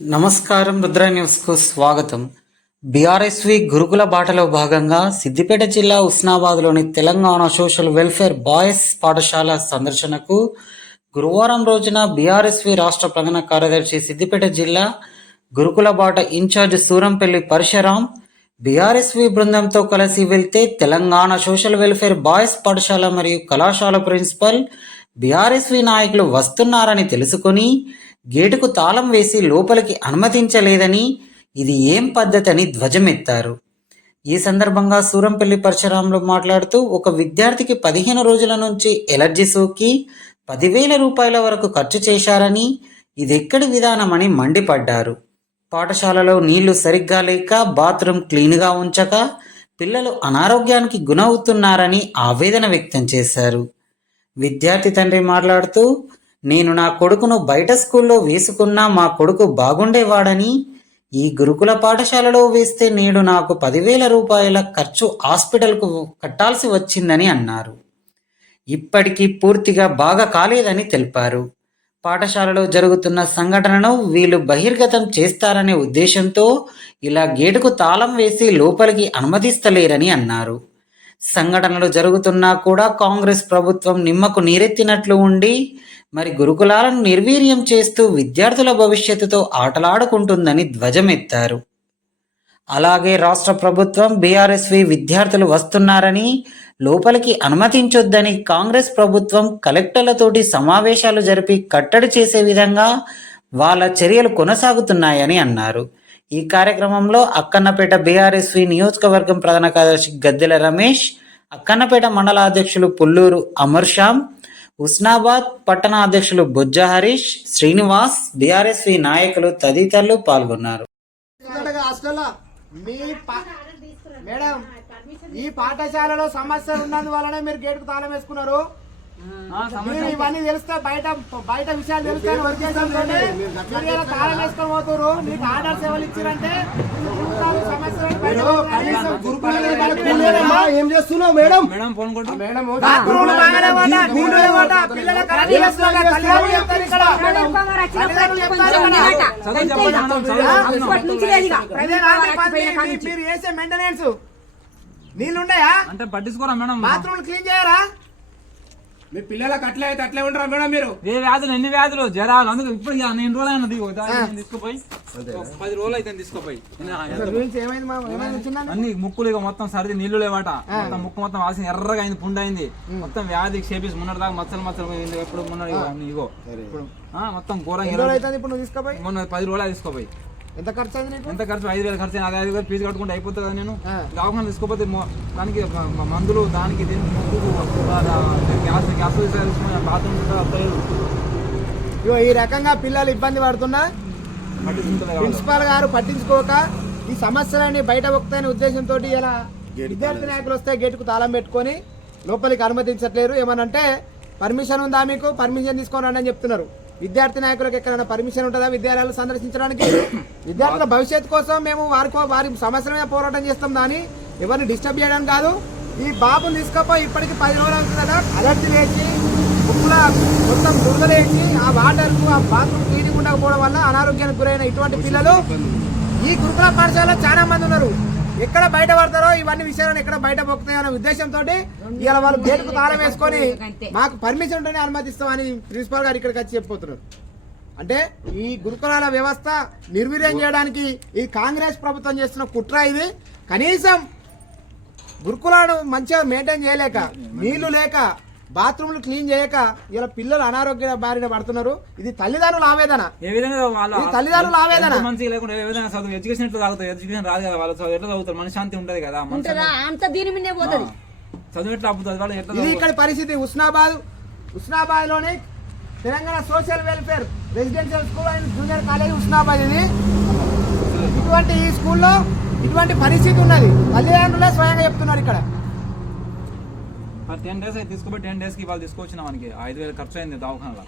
నమస్కారం, రుద్ర న్యూస్ కు స్వాగతం. బీఆర్ఎస్వి గురుకుల బాటలో భాగంగా సిద్దిపేట జిల్లా ఉస్నాబాద్లోని తెలంగాణ సోషల్ వెల్ఫేర్ బాయ్స్ పాఠశాల సందర్శనకు గురువారం రోజున బీఆర్ఎస్వి రాష్ట్ర ప్రధాన కార్యదర్శి, సిద్దిపేట జిల్లా గురుకుల బాట ఇన్ఛార్జ్ సూరంపల్లి పరశురాం బీఆర్ఎస్వి బృందంతో కలిసి వెళ్తే తెలంగాణ సోషల్ వెల్ఫేర్ బాయ్స్ పాఠశాల మరియు కళాశాల ప్రిన్సిపల్ బీఆర్ఎస్వి నాయకులు వస్తున్నారని తెలుసుకొని గేటుకు తాళం వేసి లోపలికి అనుమతించలేదని, ఇది ఏం పద్ధతి అని ధ్వజమెత్తారు. ఈ సందర్భంగా సూరంపల్లి పరశురాములు మాట్లాడుతూ, ఒక విద్యార్థికి 15 రోజుల నుంచి ఎలర్జీ సోకి 10,000 రూపాయల వరకు ఖర్చు చేశారని, ఇదెక్కడి విధానమని మండిపడ్డారు. పాఠశాలలో నీళ్లు సరిగ్గా లేక, బాత్రూమ్ క్లీన్గా ఉంచక పిల్లలు అనారోగ్యానికి గురవుతున్నారని ఆవేదన వ్యక్తం చేశారు. విద్యార్థి తండ్రి మాట్లాడుతూ, నేను నా కొడుకును బయట స్కూల్లో వేసుకున్నా మా కొడుకు బాగుండేవాడని, ఈ గురుకుల పాఠశాలలో వేస్తే నేడు నాకు 10,000 రూపాయల ఖర్చు హాస్పిటల్కు కట్టాల్సి వచ్చిందని అన్నారు. ఇప్పటికీ పూర్తిగా బాగా కాలేదని తెలిపారు. పాఠశాలలో జరుగుతున్న సంఘటనను వీళ్ళు బహిర్గతం చేస్తారనే ఉద్దేశంతో ఇలా గేటుకు తాళం వేసి లోపలికి అనుమతిస్తలేరని అన్నారు. సంఘటనలు జరుగుతున్నా కూడా కాంగ్రెస్ ప్రభుత్వం నిమ్మకు నీరెత్తినట్లు ఉండి మరి గురుకులాలను నిర్వీర్యం చేస్తూ విద్యార్థుల భవిష్యత్తుతో ఆటలాడుకుంటుందని ధ్వజమెత్తారు. అలాగే రాష్ట్ర ప్రభుత్వం బీఆర్ఎస్వి విద్యార్థులు వస్తున్నారని లోపలికి అనుమతించొద్దని కాంగ్రెస్ ప్రభుత్వం కలెక్టర్లతోటి సమావేశాలు జరిపి కట్టడి చేసే విధంగా వాళ్ళ చర్యలు కొనసాగుతున్నాయని అన్నారు. ఈ కార్యక్రమంలో అక్కన్నపేట బీఆర్ఎస్వి నియోజకవర్గం ప్రధాన కార్యదర్శి గద్దెల రమేష్, అక్కన్నపేట మండల అధ్యక్షులు పుల్లూరు అమర్షాం, ఉస్నాబాద్ పట్టణ అధ్యక్షులు బొజ్జ హరీష్, శ్రీనివాస్, బీఆర్ఎస్వి నాయకులు తదితరులు పాల్గొన్నారు. మేడం, ఈ పాఠశాలలో సమస్యలు ఉన్నందువలన మీరు గేటుకు తాళం వేసుకున్నారు. ఇవన్నీ తెలిస్తే బయట విషయాలు తెలుస్తాయని ఉద్దేశంతో తాళం వేసుకొని పోతున్నారు. మీకు ఆర్డర్స్ ఎవరు ఇచ్చారంటే ఏం చేస్తున్నావు మేడం? మీరు చేసే మెయింటెనెన్స్ నీళ్ళుండయా అంటే పట్టించుకోరా మేడం? బాత్రూమ్ క్లీన్ చేయరా? మీ పిల్లలకు అట్లే అయితే అట్లే ఉంటారా మేడం? మీరు ఏ వ్యాధులు, ఎన్ని వ్యాధులు, జ్వరాలు, అందుకు ఇప్పుడు నేను రోజులు అయినా తీసుకుపోయి 10 రోజులు అయితే తీసుకుపోయి అన్ని ముక్కులు ఇక మొత్తం సర్ది, నీళ్లు లేవట, మొత్తం ముక్కు మొత్తం వాసిన ఎర్రగా అయింది, పుండు అయింది, మొత్తం వ్యాధి క్షేపిస్ మున్నటి దాకా మచ్చలు ఎప్పుడు మున్న ఇగో ఇప్పుడు మొత్తం ఘోరంగా తీసుకుపోయి మొన్న 10 రోజులు తీసుకోపోయి. ఎంత ఖర్చు అయింది? ఎంత ఖర్చు? 5,000 ఖర్చు. 5,000 ఫీజు కట్టుకుంటే అయిపోతుంది కదా. నేను కాకుండా తీసుకోపోతే దానికి మందులు, దానికి గ్యాస్ బాత్రూమ్. ఈ రకంగా పిల్లలు ఇబ్బంది పడుతున్నా ప్రిన్సిపాల్ గారు పట్టించుకోక ఈ సమస్యలన్నీ బయట వస్తాయనే ఉద్దేశంతో ఇలా విద్యార్థి నాయకులు వస్తే గేటుకు తాళం పెట్టుకొని లోపలికి అనుమతించట్లేరు. ఏమనంటే పర్మిషన్ ఉందా మీకు? పర్మిషన్ తీసుకొని రండి అని చెప్తున్నారు. విద్యార్థి నాయకులకు ఎక్కడైనా పర్మిషన్ ఉంటుందా విద్యాలయాలు సందర్శించడానికి? విద్యార్థుల భవిష్యత్తు కోసం మేము వారి సమస్యల మీద పోరాటం చేస్తాం, కానీ ఎవరిని డిస్టర్బ్ చేయడం కాదు. ఈ బాబుని తీసుకపోయి ఇప్పటికి 10 రోజులు అవుతుంది కదా, అలర్జీ వేసి ముక్కుల మొత్తం దుర్గలేసి ఆ వాటర్కు ఆ బాత్రూమ్ క్లీనింగ్ ఉండకపోవడం వల్ల అనారోగ్యానికి గురైన ఇటువంటి పిల్లలు ఈ గురుకుల పాఠశాలలో చాలా మంది ఉన్నారు. ఎక్కడ బయట పడతారో ఇవన్నీ విషయాలను ఎక్కడ బయట పోతాయో అనే ఉద్దేశంతో ఇలా వాళ్ళు గేటుకు తాళం వేసుకొని మాకు పర్మిషన్ ఉంటేనే అనుమతిస్తామని ప్రిన్సిపాల్ గారు ఇక్కడికి వచ్చి చెప్పిపోతున్నారు. అంటే ఈ గురుకులాల వ్యవస్థ నిర్వీర్యం చేయడానికి ఈ కాంగ్రెస్ ప్రభుత్వం చేస్తున్న కుట్ర ఇది. కనీసం గురుకులాలను మంచిగా మెయింటైన్ చేయలేక, నీళ్లు లేక, బాత్రూమ్లు క్లీన్ చేయక ఇలా పిల్లలు అనారోగ్య బారిన పడుతున్నారు. ఇది తల్లిదండ్రుల ఆవేదన. తల్లిదండ్రుల ఆవేదన. ఎడ్యుకేషన్ ఎడ్యుకేషన్ రాదు కదా, వాళ్ళు ఎట్లా చదువుతారు? మనశ్శాంతి ఉంటది కదా, చదువు ఎట్లా అప్పుతుంది? ఇది ఇక్కడ పరిస్థితి. ఉస్నాబాద్ లోని Telangana social welfare residential school and junior college Husnabad. ఇది ఇటువంటి ఈ స్కూల్లో ఇటువంటి పరిస్థితి ఉన్నది. తల్లిదండ్రులే స్వయంగా చెప్తున్నారు. ఇక్కడ 10 days అయితే తీసుకుపోయి 10 days కి వాళ్ళు తీసుకొచ్చిన మనకి 5,000 ఖర్చు అయింది దవాఖానలో.